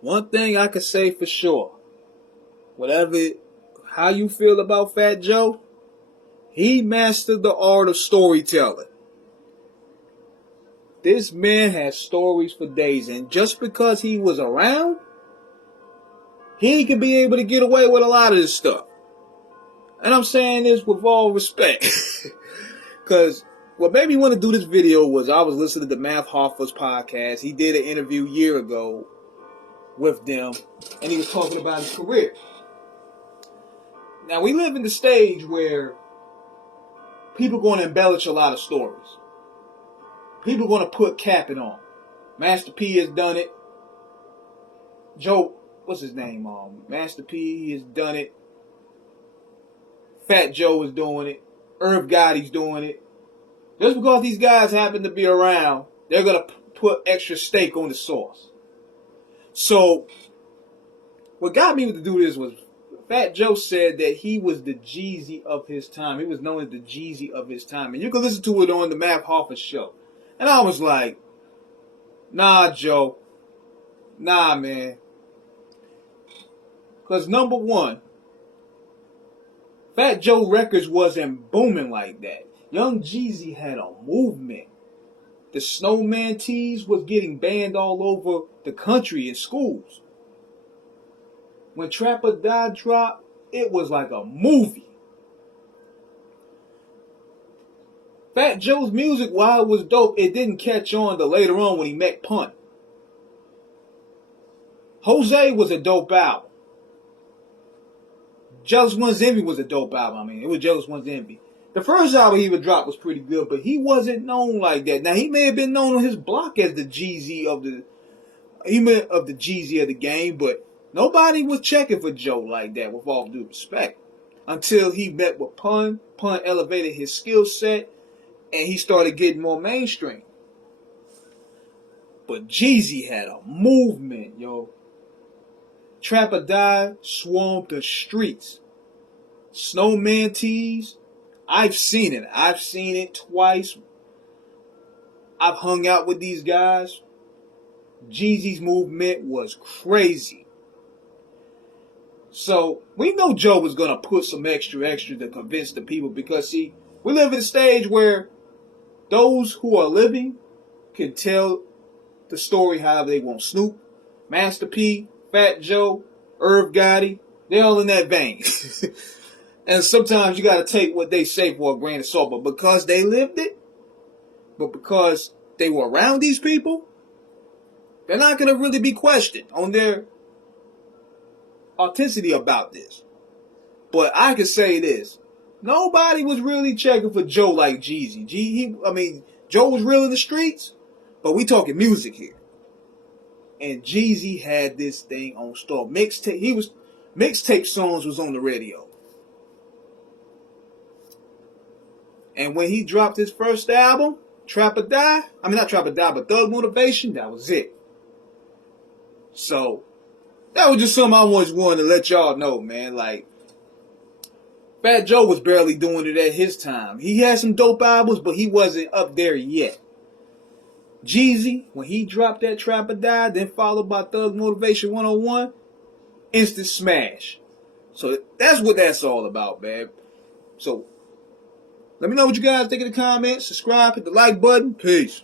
One thing I can say for sure, how you feel about Fat Joe, he mastered the art of storytelling. This man has stories for days, and just because he was around, he could be able to get away with a lot of this stuff. And I'm saying this with all respect. Because what made me want to do this video was I was listening to Math Hoffa's podcast. He did an interview a year ago with them, and he was talking about his career. Now, we live in the stage where people are going to embellish a lot of stories. People are going to put capping on. Master P has done it. Joe, what's his name? Master P has done it. Fat Joe is doing it. Irv Gotti's doing it. Just because these guys happen to be around, they're going to put extra steak on the sauce. So, what got me to do this was Fat Joe said that he was the Jeezy of his time. He was known as the Jeezy of his time. And you can listen to it on the Math Hoffa show. And I was like, nah, Joe. Nah, man. Because number one, Fat Joe Records wasn't booming like that. Young Jeezy had a movement. The Snowman tees was getting banned all over the country in schools. When Trap or Die dropped, it was like a movie. Fat Joe's music, while it was dope, it didn't catch on till later on when he met Pun. Jose was a dope album. Jealous One's Envy was a dope album. It was Jealous One's Envy. The first album he would drop was pretty good, but he wasn't known like that. Now, he may have been known on his block as the Jeezy of the Jeezy of the game, but nobody was checking for Joe like that, with all due respect. Until he met with Pun. Pun elevated his skill set, and he started getting more mainstream. But Jeezy had a movement, yo. Trap or Die swarmed the streets. Snowman tees, I've seen it. I've seen it twice. I've hung out with these guys. Jeezy's movement was crazy. So, we know Joe was going to put some extra to convince the people because, see, we live in a stage where those who are living can tell the story how they want. Snoop, Master P, Fat Joe, Irv Gotti, they're all in that vein. And sometimes you got to take what they say for a grain of salt. But because they lived it, but because they were around these people, they're not going to really be questioned on their authenticity about this. But I can say this. Nobody was really checking for Joe like Jeezy. Joe was real in the streets, but we talking music here. And Jeezy had this thing on store. Mixtape songs was on the radio. And when he dropped his first album, Trap or Die, not Trap or Die, but Thug Motivation, that was it. So, that was just something I wanted to let y'all know, man. Like, Fat Joe was barely doing it at his time. He had some dope albums, but he wasn't up there yet. Jeezy, when he dropped that Trap or Die, then followed by Thug Motivation 101, instant smash. So that's what that's all about, man. So let me know what you guys think in the comments. Subscribe, hit the like button. Peace.